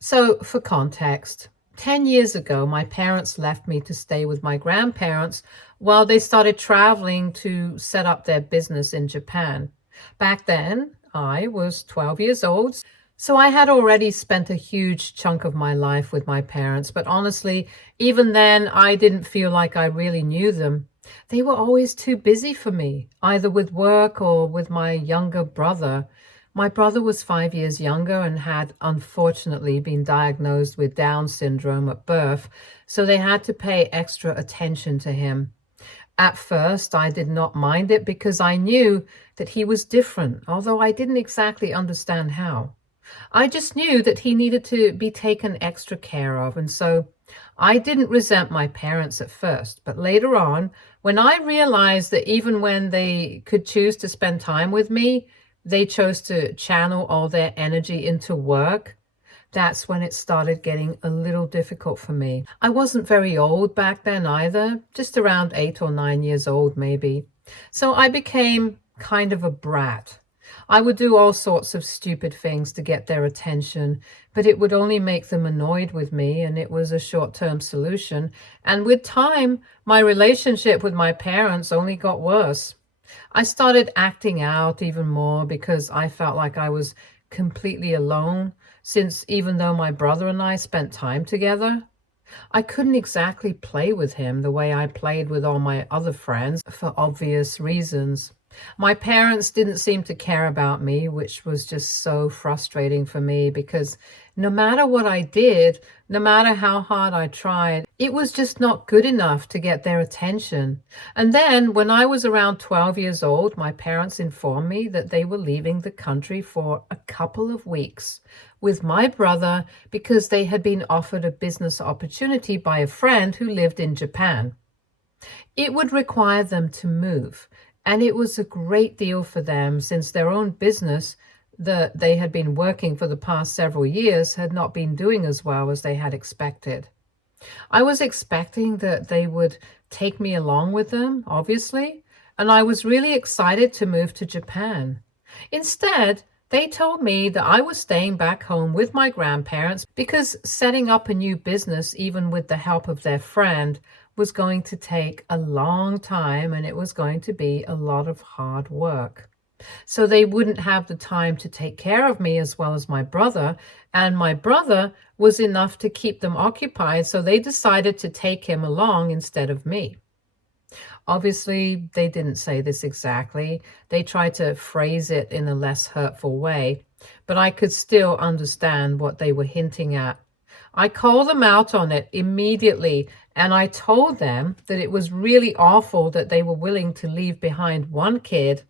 So, for context, 10 years ago, my parents left me to stay with my grandparents while they started traveling to set up their business in Japan. Back then, I was 12 years old, so I had already spent a huge chunk of my life with my parents. But honestly, even then, I didn't feel like I really knew them. They were always too busy for me, either with work or with my younger brother. My brother was 5 years younger and had unfortunately been diagnosed with Down syndrome at birth, so they had to pay extra attention to him. At first, I did not mind it because I knew that he was different, although I didn't exactly understand how. I just knew that he needed to be taken extra care of, and so I didn't resent my parents at first. But later on, when I realized that even when they could choose to spend time with me, they chose to channel all their energy into work, that's when it started getting a little difficult for me. I wasn't very old back then either, just around 8 or 9 years old, maybe. So I became kind of a brat. I would do all sorts of stupid things to get their attention, but it would only make them annoyed with me, and it was a short-term solution. And with time, my relationship with my parents only got worse. I started acting out even more because I felt like I was completely alone, since even though my brother and I spent time together, I couldn't exactly play with him the way I played with all my other friends for obvious reasons. My parents didn't seem to care about me, which was just so frustrating for me because no matter what I did, no matter how hard I tried, it was just not good enough to get their attention. And then when I was around 12 years old, my parents informed me that they were leaving the country for a couple of weeks with my brother because they had been offered a business opportunity by a friend who lived in Japan. It would require them to move, and it was a great deal for them since their own business that they had been working for the past several years had not been doing as well as they had expected. I was expecting that they would take me along with them, obviously, and I was really excited to move to Japan. Instead, they told me that I was staying back home with my grandparents because setting up a new business, even with the help of their friend, was going to take a long time and it was going to be a lot of hard work. So they wouldn't have the time to take care of me as well as my brother, and my brother was enough to keep them occupied, so they decided to take him along instead of me. Obviously, they didn't say this exactly. They tried to phrase it in a less hurtful way, but I could still understand what they were hinting at. I called them out on it immediately, and I told them that it was really awful that they were willing to leave behind one kid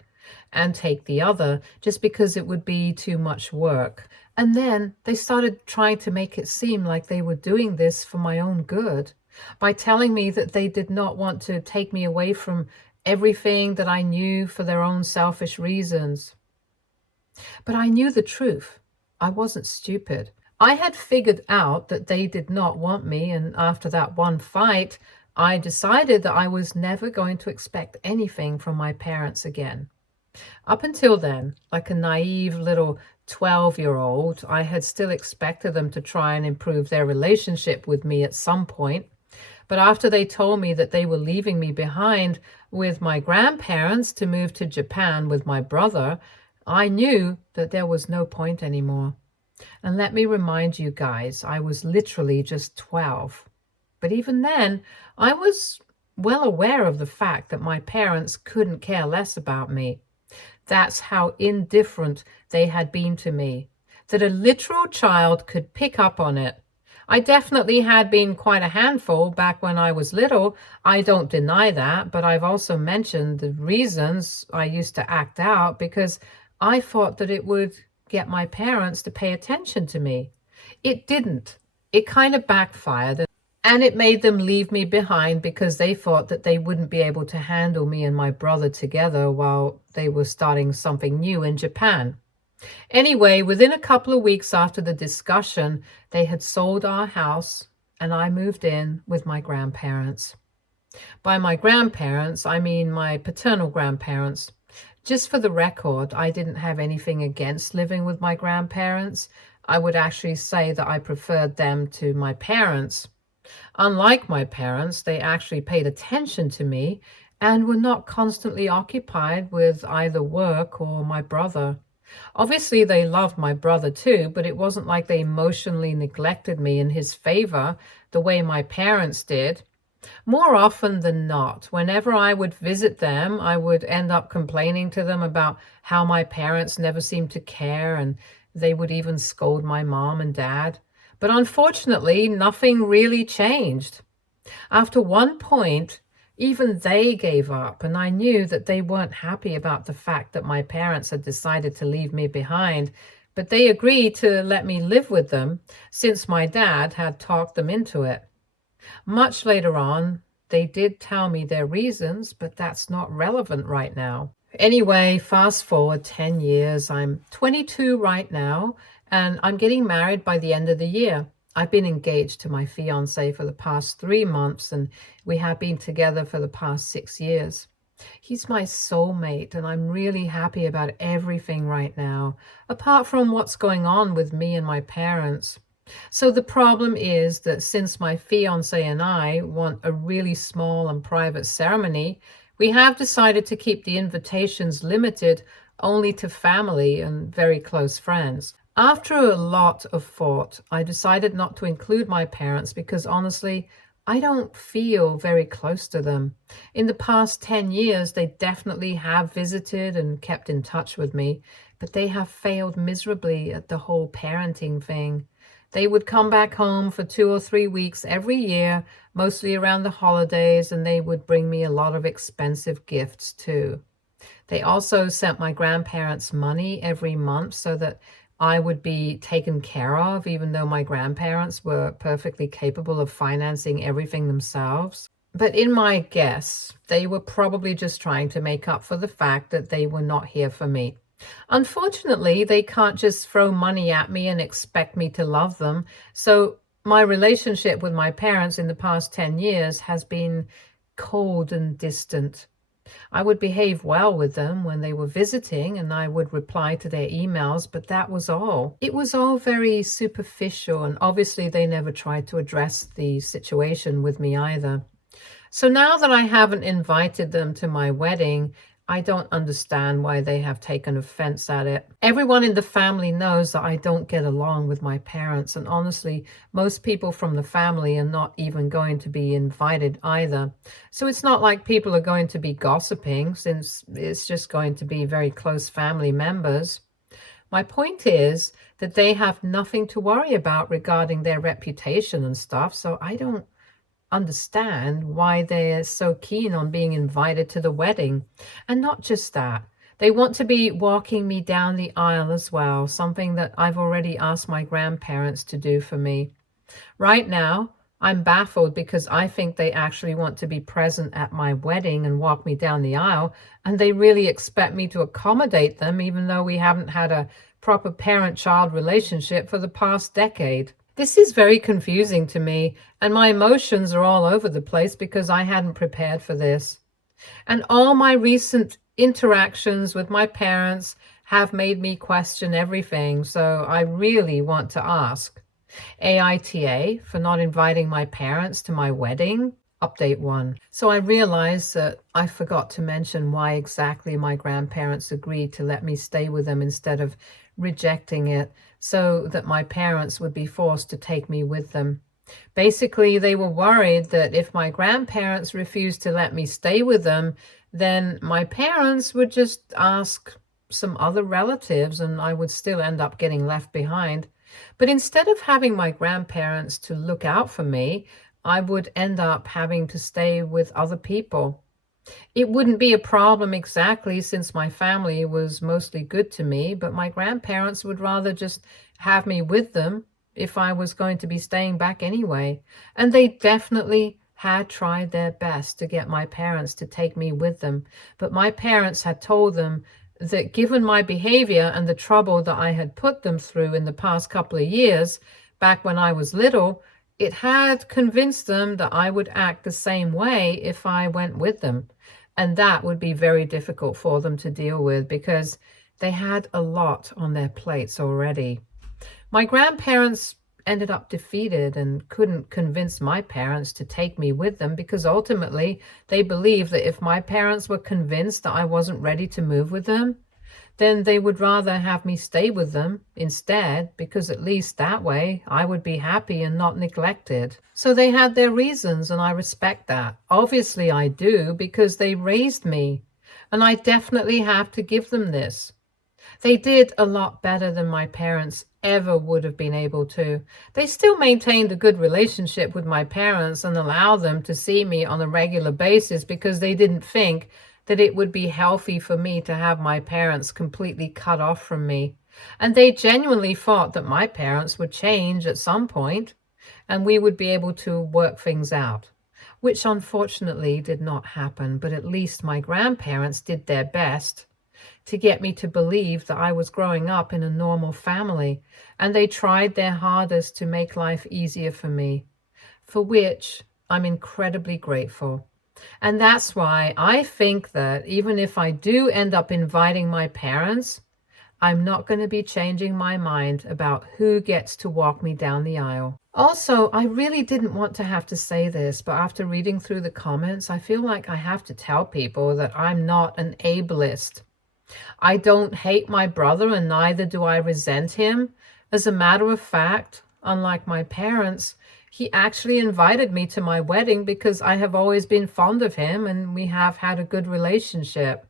and take the other just because it would be too much work. And then they started trying to make it seem like they were doing this for my own good by telling me that they did not want to take me away from everything that I knew for their own selfish reasons. But I knew the truth. I wasn't stupid. I had figured out that they did not want me, and after that one fight, I decided that I was never going to expect anything from my parents again. Up until then, like a naive little 12-year-old, I had still expected them to try and improve their relationship with me at some point. But after they told me that they were leaving me behind with my grandparents to move to Japan with my brother, I knew that there was no point anymore. And let me remind you guys, I was literally just 12. But even then, I was well aware of the fact that my parents couldn't care less about me. That's how indifferent they had been to me, that a literal child could pick up on it. I definitely had been quite a handful back when I was little. I don't deny that, but I've also mentioned the reasons I used to act out because I thought that it would get my parents to pay attention to me. It didn't. It kind of backfired. And it made them leave me behind because they thought that they wouldn't be able to handle me and my brother together while they were starting something new in Japan. Anyway, within a couple of weeks after the discussion, they had sold our house and I moved in with my grandparents. By my grandparents, I mean my paternal grandparents. Just for the record, I didn't have anything against living with my grandparents. I would actually say that I preferred them to my parents. Unlike my parents, they actually paid attention to me and were not constantly occupied with either work or my brother. Obviously, they loved my brother too, but it wasn't like they emotionally neglected me in his favor the way my parents did. More often than not, whenever I would visit them, I would end up complaining to them about how my parents never seemed to care, and they would even scold my mom and dad. But unfortunately, nothing really changed. After one point, even they gave up, and I knew that they weren't happy about the fact that my parents had decided to leave me behind, but they agreed to let me live with them since my dad had talked them into it. Much later on, they did tell me their reasons, but that's not relevant right now. Anyway, fast forward 10 years. I'm 22 right now, and I'm getting married by the end of the year. I've been engaged to my fiance for the past 3 months, and we have been together for the past 6 years. He's my soulmate, and I'm really happy about everything right now, apart from what's going on with me and my parents. So the problem is that since my fiance and I want a really small and private ceremony, we have decided to keep the invitations limited only to family and very close friends. After a lot of thought, I decided not to include my parents because honestly, I don't feel very close to them. In the past 10 years, they definitely have visited and kept in touch with me, but they have failed miserably at the whole parenting thing. They would come back home for 2 or 3 weeks every year, mostly around the holidays, and they would bring me a lot of expensive gifts too. They also sent my grandparents money every month so that I would be taken care of, even though my grandparents were perfectly capable of financing everything themselves. But in my guess, they were probably just trying to make up for the fact that they were not here for me. Unfortunately, they can't just throw money at me and expect me to love them. So my relationship with my parents in the past 10 years has been cold and distant. I would behave well with them when they were visiting and I would reply to their emails, but that was all. It was all very superficial, and obviously they never tried to address the situation with me either. So now that I haven't invited them to my wedding, I don't understand why they have taken offense at it. Everyone in the family knows that I don't get along with my parents, and honestly, most people from the family are not even going to be invited either. So it's not like people are going to be gossiping, since it's just going to be very close family members. My point is that they have nothing to worry about regarding their reputation and stuff, so I don't understand why they're so keen on being invited to the wedding. And not just that, they want to be walking me down the aisle as well, something that I've already asked my grandparents to do for me. Right now, I'm baffled because I think they actually want to be present at my wedding and walk me down the aisle, and they really expect me to accommodate them, even though we haven't had a proper parent-child relationship for the past decade. This is very confusing to me, and my emotions are all over the place because I hadn't prepared for this. And all my recent interactions with my parents have made me question everything, so I really want to ask. AITA for not inviting my parents to my wedding. Update 1. So I realized that I forgot to mention why exactly my grandparents agreed to let me stay with them instead of rejecting it, so that my parents would be forced to take me with them. Basically, they were worried that if my grandparents refused to let me stay with them, then my parents would just ask some other relatives and I would still end up getting left behind. But instead of having my grandparents to look out for me, I would end up having to stay with other people. It wouldn't be a problem exactly since my family was mostly good to me, but my grandparents would rather just have me with them if I was going to be staying back anyway. And they definitely had tried their best to get my parents to take me with them, but my parents had told them that given my behavior and the trouble that I had put them through in the past couple of years, back when I was little, it had convinced them that I would act the same way if I went with them. And that would be very difficult for them to deal with because they had a lot on their plates already. My grandparents ended up defeated and couldn't convince my parents to take me with them because ultimately they believed that if my parents were convinced that I wasn't ready to move with them, then they would rather have me stay with them instead, because at least that way I would be happy and not neglected. So they had their reasons, and I respect that. Obviously, I do, because they raised me, and I definitely have to give them this. They did a lot better than my parents ever would have been able to. They still maintained a good relationship with my parents and allowed them to see me on a regular basis because they didn't think that it would be healthy for me to have my parents completely cut off from me. And they genuinely thought that my parents would change at some point and we would be able to work things out, which unfortunately did not happen, but at least my grandparents did their best to get me to believe that I was growing up in a normal family, and they tried their hardest to make life easier for me, for which I'm incredibly grateful. And that's why I think that even if I do end up inviting my parents, I'm not going to be changing my mind about who gets to walk me down the aisle. Also, I really didn't want to have to say this, but after reading through the comments, I feel like I have to tell people that I'm not an ableist. I don't hate my brother and neither do I resent him. As a matter of fact, unlike my parents, he actually invited me to my wedding because I have always been fond of him and we have had a good relationship.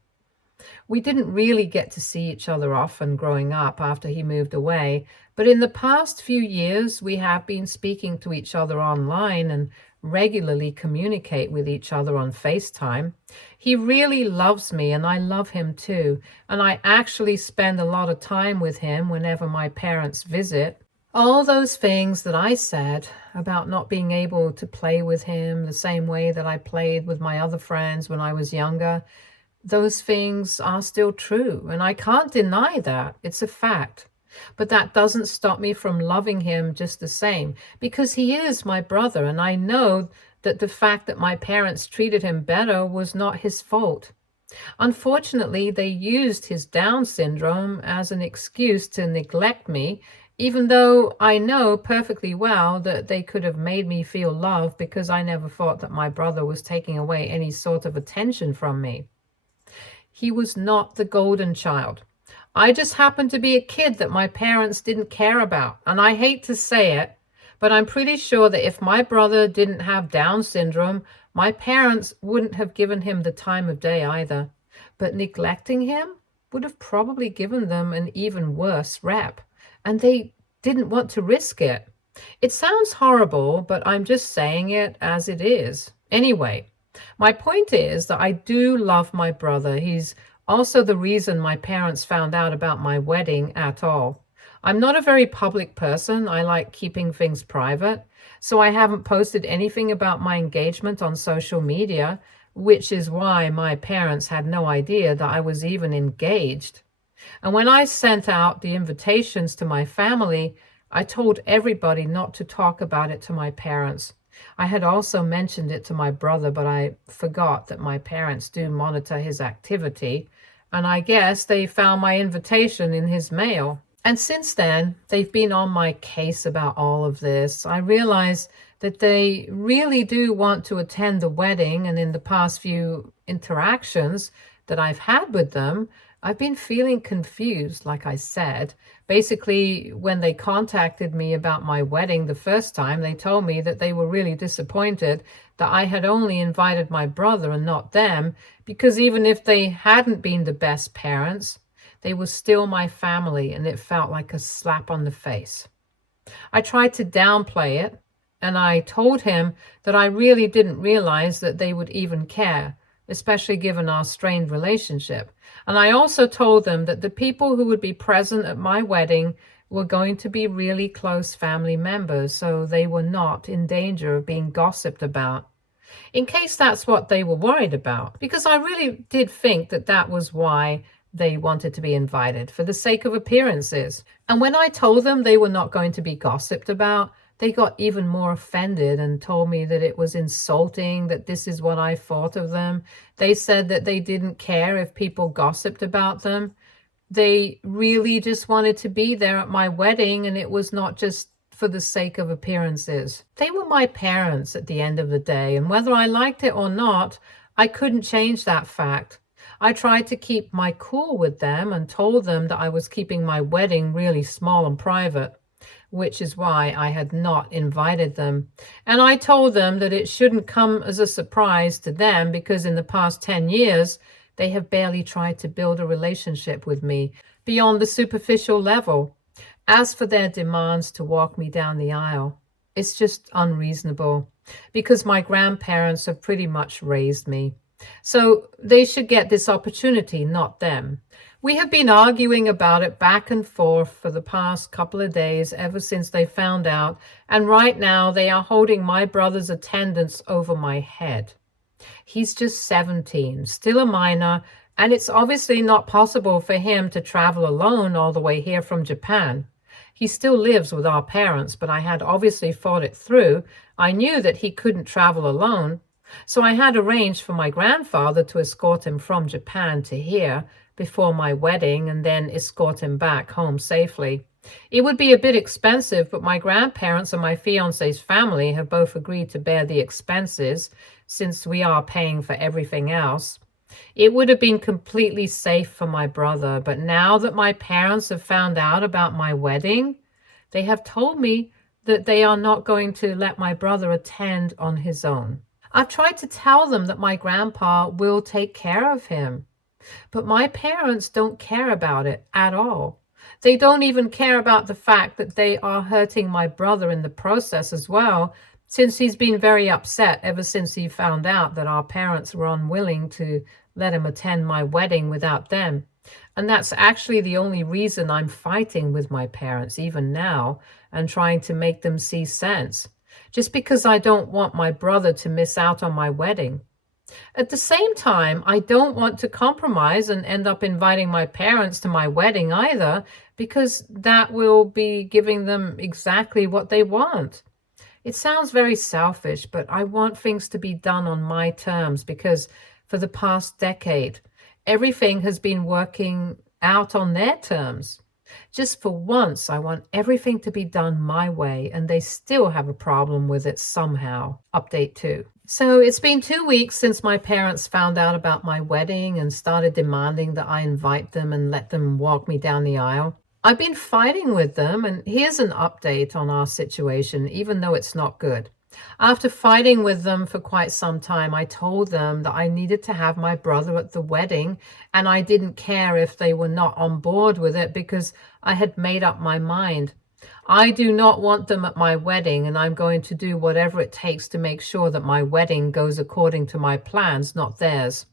We didn't really get to see each other often growing up after he moved away, but in the past few years, we have been speaking to each other online and regularly communicate with each other on FaceTime. He really loves me and I love him too, and I actually spend a lot of time with him whenever my parents visit. All those things that I said about not being able to play with him the same way that I played with my other friends when I was younger, those things are still true, and I can't deny that. It's a fact. But that doesn't stop me from loving him just the same, because he is my brother, and I know that the fact that my parents treated him better was not his fault. Unfortunately, they used his Down syndrome as an excuse to neglect me, even though I know perfectly well that they could have made me feel loved because I never thought that my brother was taking away any sort of attention from me. He was not the golden child. I just happened to be a kid that my parents didn't care about. And I hate to say it, but I'm pretty sure that if my brother didn't have Down syndrome, my parents wouldn't have given him the time of day either. But neglecting him would have probably given them an even worse rep. And they didn't want to risk it. It sounds horrible, but I'm just saying it as it is. Anyway, my point is that I do love my brother. He's also the reason my parents found out about my wedding at all. I'm not a very public person. I like keeping things private. So I haven't posted anything about my engagement on social media, which is why my parents had no idea that I was even engaged. And when I sent out the invitations to my family, I told everybody not to talk about it to my parents. I had also mentioned it to my brother, but I forgot that my parents do monitor his activity, and I guess they found my invitation in his mail. And since then, they've been on my case about all of this. I realize that they really do want to attend the wedding, and in the past few interactions that I've had with them, I've been feeling confused, like I said. Basically, when they contacted me about my wedding the first time, they told me that they were really disappointed that I had only invited my brother and not them, because even if they hadn't been the best parents, they were still my family, and it felt like a slap on the face. I tried to downplay it, and I told him that I really didn't realize that they would even care, especially given our strained relationship. And I also told them that the people who would be present at my wedding were going to be really close family members, so they were not in danger of being gossiped about, in case that's what they were worried about, because I really did think that that was why they wanted to be invited, for the sake of appearances. And when I told them they were not going to be gossiped about, they got even more offended and told me that it was insulting, that this is what I thought of them. They said that they didn't care if people gossiped about them. They really just wanted to be there at my wedding, and it was not just for the sake of appearances. They were my parents at the end of the day, and whether I liked it or not, I couldn't change that fact. I tried to keep my cool with them and told them that I was keeping my wedding really small and private, which is why I had not invited them. And I told them that it shouldn't come as a surprise to them because in the past 10 years, they have barely tried to build a relationship with me beyond the superficial level. As for their demands to walk me down the aisle, it's just unreasonable because my grandparents have pretty much raised me. So they should get this opportunity, not them. We have been arguing about it back and forth for the past couple of days ever since they found out, and right now they are holding my brother's attendance over my head. He's just 17, still a minor, and it's obviously not possible for him to travel alone all the way here from Japan. He still lives with our parents, but I had obviously thought it through. I knew that he couldn't travel alone, so I had arranged for my grandfather to escort him from Japan to here before my wedding and then escort him back home safely. It would be a bit expensive, but my grandparents and my fiance's family have both agreed to bear the expenses since we are paying for everything else. It would have been completely safe for my brother, but now that my parents have found out about my wedding, they have told me that they are not going to let my brother attend on his own. I've tried to tell them that my grandpa will take care of him, but my parents don't care about it at all. They don't even care about the fact that they are hurting my brother in the process as well, since he's been very upset ever since he found out that our parents were unwilling to let him attend my wedding without them. And that's actually the only reason I'm fighting with my parents even now and trying to make them see sense, just because I don't want my brother to miss out on my wedding. At the same time, I don't want to compromise and end up inviting my parents to my wedding either, because that will be giving them exactly what they want. It sounds very selfish, but I want things to be done on my terms because for the past decade, everything has been working out on their terms. Just for once, I want everything to be done my way, and they still have a problem with it somehow. Update 2. So it's been 2 weeks since my parents found out about my wedding and started demanding that I invite them and let them walk me down the aisle. I've been fighting with them, and here's an update on our situation, even though it's not good. After fighting with them for quite some time, I told them that I needed to have my brother at the wedding, and I didn't care if they were not on board with it because I had made up my mind. I do not want them at my wedding, and I'm going to do whatever it takes to make sure that my wedding goes according to my plans, not theirs.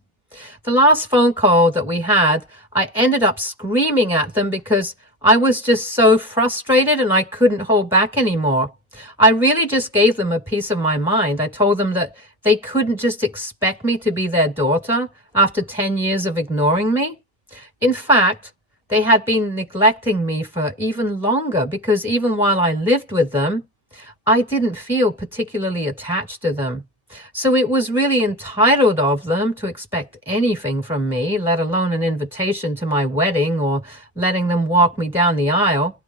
The last phone call that we had, I ended up screaming at them because I was just so frustrated and I couldn't hold back anymore. I really just gave them a piece of my mind. I told them that they couldn't just expect me to be their daughter after 10 years of ignoring me. In fact, they had been neglecting me for even longer because even while I lived with them, I didn't feel particularly attached to them. So it was really entitled of them to expect anything from me, let alone an invitation to my wedding or letting them walk me down the aisle.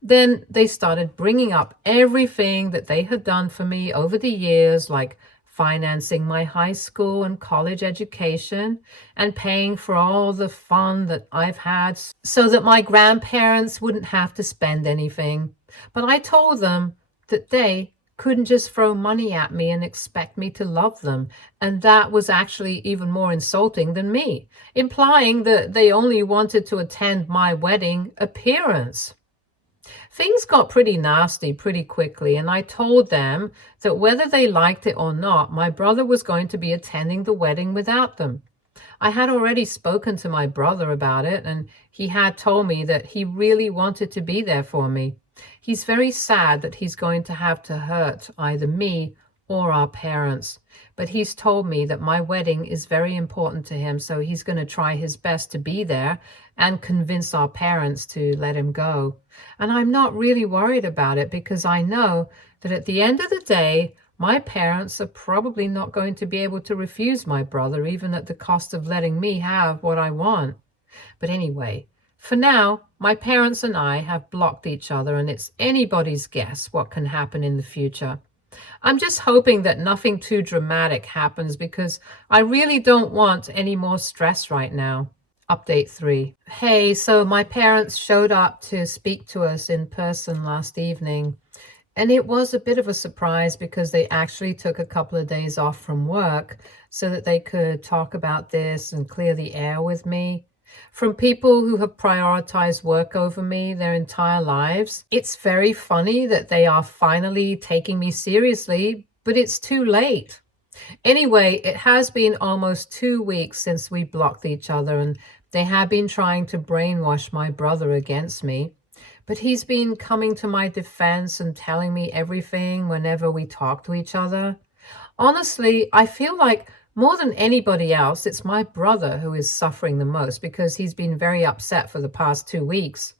Then they started bringing up everything that they had done for me over the years, like financing my high school and college education and paying for all the fun that I've had so that my grandparents wouldn't have to spend anything. But I told them that they couldn't just throw money at me and expect me to love them. And that was actually even more insulting than me, implying that they only wanted to attend my wedding appearance. Things got pretty nasty pretty quickly, and I told them that whether they liked it or not, my brother was going to be attending the wedding without them. I had already spoken to my brother about it, and he had told me that he really wanted to be there for me. He's very sad that he's going to have to hurt either me or our parents, but he's told me that my wedding is very important to him, so he's going to try his best to be there and convince our parents to let him go. And I'm not really worried about it because I know that at the end of the day, my parents are probably not going to be able to refuse my brother, even at the cost of letting me have what I want. But anyway, For now, my parents and I have blocked each other, and it's anybody's guess what can happen in the future. I'm just hoping that nothing too dramatic happens because I really don't want any more stress right now. Update 3. Hey, so my parents showed up to speak to us in person last evening, and it was a bit of a surprise because they actually took a couple of days off from work so that they could talk about this and clear the air with me. From people who have prioritized work over me their entire lives, it's very funny that they are finally taking me seriously, but it's too late. Anyway, it has been almost 2 weeks since we blocked each other, and they have been trying to brainwash my brother against me. But he's been coming to my defense and telling me everything whenever we talk to each other. Honestly, I feel like more than anybody else, it's my brother who is suffering the most because he's been very upset for the past 2 weeks.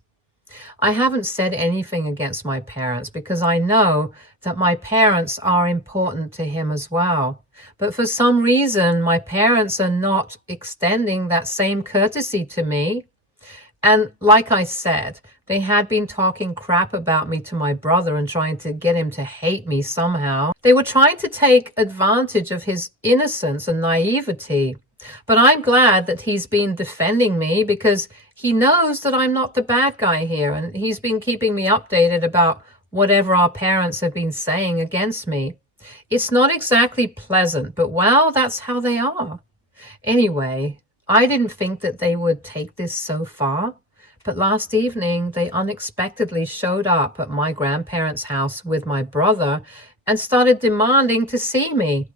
I haven't said anything against my parents because I know that my parents are important to him as well. But for some reason, my parents are not extending that same courtesy to me. And like I said, they had been talking crap about me to my brother and trying to get him to hate me somehow. They were trying to take advantage of his innocence and naivety. But I'm glad that he's been defending me because he knows that I'm not the bad guy here, and he's been keeping me updated about whatever our parents have been saying against me. It's not exactly pleasant, but well, that's how they are. Anyway, I didn't think that they would take this so far, but last evening they unexpectedly showed up at my grandparents' house with my brother and started demanding to see me.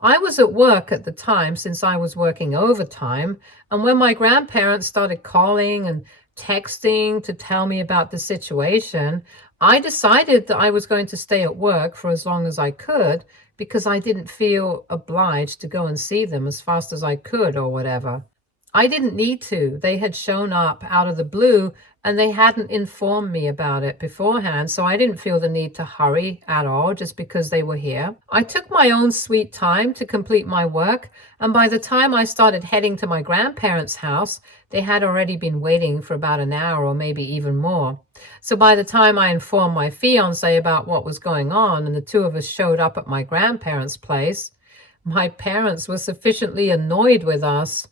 I was at work at the time since I was working overtime, and when my grandparents started calling and texting to tell me about the situation, I decided that I was going to stay at work for as long as I could because I didn't feel obliged to go and see them as fast as I could or whatever. I didn't need to. They had shown up out of the blue and they hadn't informed me about it beforehand, so I didn't feel the need to hurry at all just because they were here. I took my own sweet time to complete my work, and by the time I started heading to my grandparents' house, they had already been waiting for about an hour or maybe even more. So by the time I informed my fiance about what was going on and the two of us showed up at my grandparents' place, my parents were sufficiently annoyed with us.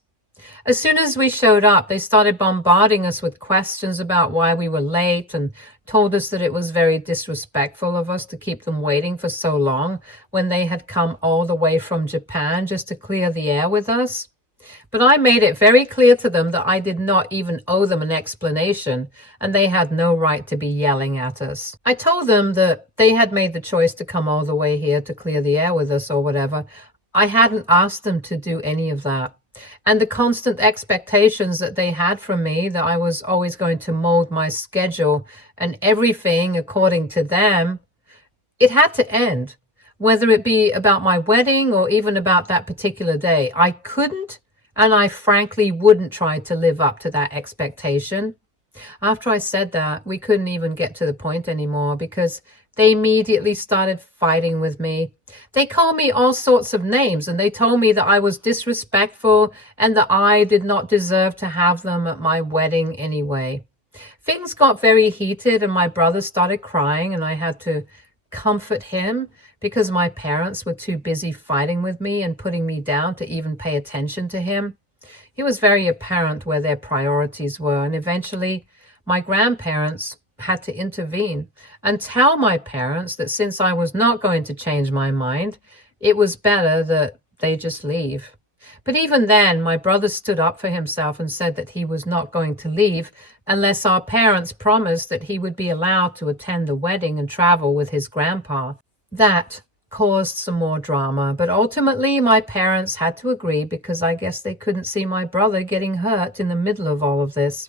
As soon as we showed up, they started bombarding us with questions about why we were late and told us that it was very disrespectful of us to keep them waiting for so long when they had come all the way from Japan just to clear the air with us. But I made it very clear to them that I did not even owe them an explanation, and they had no right to be yelling at us. I told them that they had made the choice to come all the way here to clear the air with us or whatever. I hadn't asked them to do any of that. And the constant expectations that they had from me, that I was always going to mold my schedule and everything according to them, it had to end. Whether it be about my wedding or even about that particular day, I couldn't and I frankly wouldn't try to live up to that expectation. After I said that, we couldn't even get to the point anymore because they immediately started fighting with me. They called me all sorts of names and they told me that I was disrespectful and that I did not deserve to have them at my wedding anyway. Things got very heated and my brother started crying and I had to comfort him because my parents were too busy fighting with me and putting me down to even pay attention to him. It was very apparent where their priorities were, and eventually my grandparents had to intervene and tell my parents that since I was not going to change my mind, it was better that they just leave. But even then, my brother stood up for himself and said that he was not going to leave unless our parents promised that he would be allowed to attend the wedding and travel with his grandpa. That caused some more drama, but ultimately my parents had to agree because I guess they couldn't see my brother getting hurt in the middle of all of this.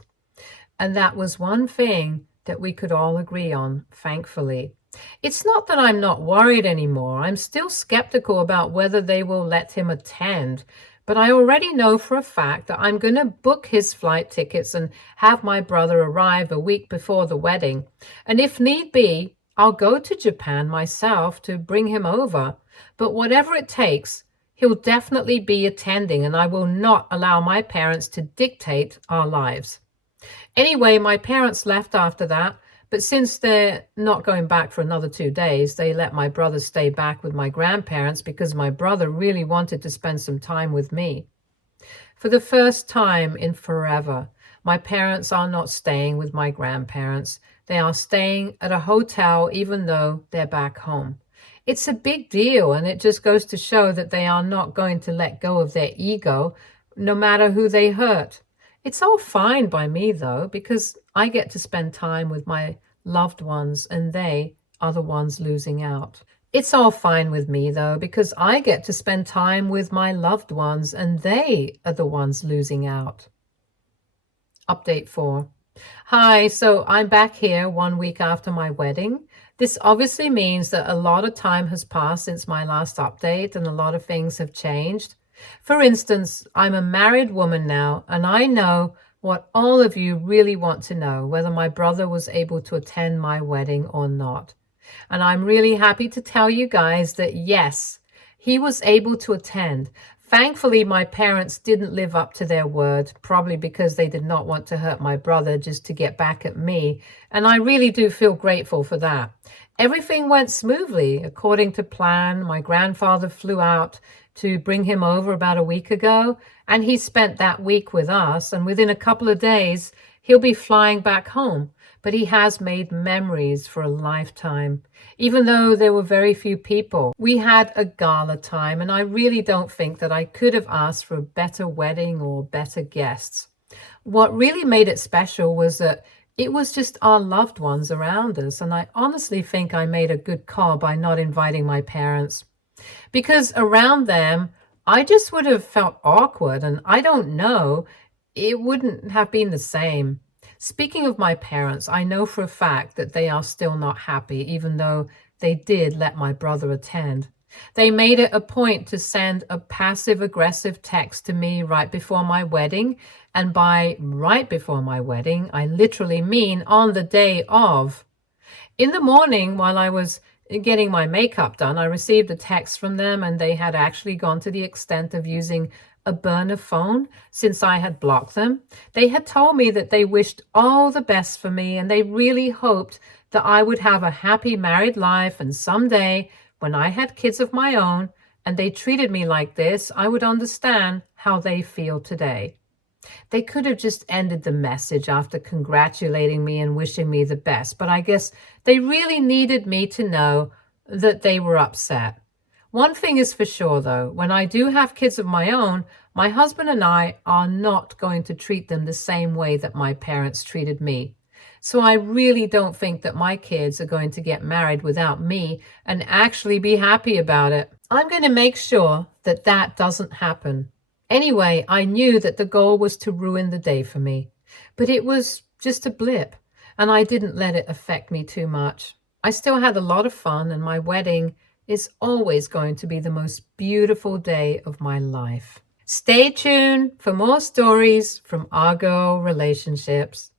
And that was one thing that we could all agree on, thankfully. It's not that I'm not worried anymore. I'm still skeptical about whether they will let him attend, but I already know for a fact that I'm going to book his flight tickets and have my brother arrive a week before the wedding. And if need be, I'll go to Japan myself to bring him over. But whatever it takes, he'll definitely be attending, and I will not allow my parents to dictate our lives. Anyway, my parents left after that, but since they're not going back for another 2 days, they let my brother stay back with my grandparents because my brother really wanted to spend some time with me. For the first time in forever, my parents are not staying with my grandparents. They are staying at a hotel even though they're back home. It's a big deal, and it just goes to show that they are not going to let go of their ego, no matter who they hurt. It's all fine by me, though, because I get to spend time with my loved ones, and they are the ones losing out. It's all fine with me, though, because I get to spend time with my loved ones, and they are the ones losing out. Update 4. Hi, so I'm back here 1 week after my wedding. This obviously means that a lot of time has passed since my last update and a lot of things have changed. For instance, I'm a married woman now, and I know what all of you really want to know, whether my brother was able to attend my wedding or not. And I'm really happy to tell you guys that yes, he was able to attend. Thankfully, my parents didn't live up to their word, probably because they did not want to hurt my brother just to get back at me. And I really do feel grateful for that. Everything went smoothly, according to plan. My grandfather flew out to bring him over about a week ago, and he spent that week with us. And within a couple of days, he'll be flying back home. But he has made memories for a lifetime. Even though there were very few people, we had a gala time, and I really don't think that I could have asked for a better wedding or better guests. What really made it special was that it was just our loved ones around us, and I honestly think I made a good call by not inviting my parents. Because around them, I just would have felt awkward, and I don't know, it wouldn't have been the same. Speaking of my parents, I know for a fact that they are still not happy, even though they did let my brother attend. They made it a point to send a passive-aggressive text to me right before my wedding, and by right before my wedding, I literally mean on the day of. In the morning, while I was getting my makeup done, I received a text from them, and they had actually gone to the extent of using a burner phone since I had blocked them. They had told me that they wished all the best for me, and they really hoped that I would have a happy married life, and someday, when I had kids of my own, and they treated me like this, I would understand how they feel today. They could have just ended the message after congratulating me and wishing me the best, but I guess they really needed me to know that they were upset. One thing is for sure, though, when I do have kids of my own, my husband and I are not going to treat them the same way that my parents treated me. So I really don't think that my kids are going to get married without me and actually be happy about it. I'm going to make sure that that doesn't happen. Anyway, I knew that the goal was to ruin the day for me, but it was just a blip, and I didn't let it affect me too much. I still had a lot of fun, and my wedding is always going to be the most beautiful day of my life. Stay tuned for more stories from our girl relationships.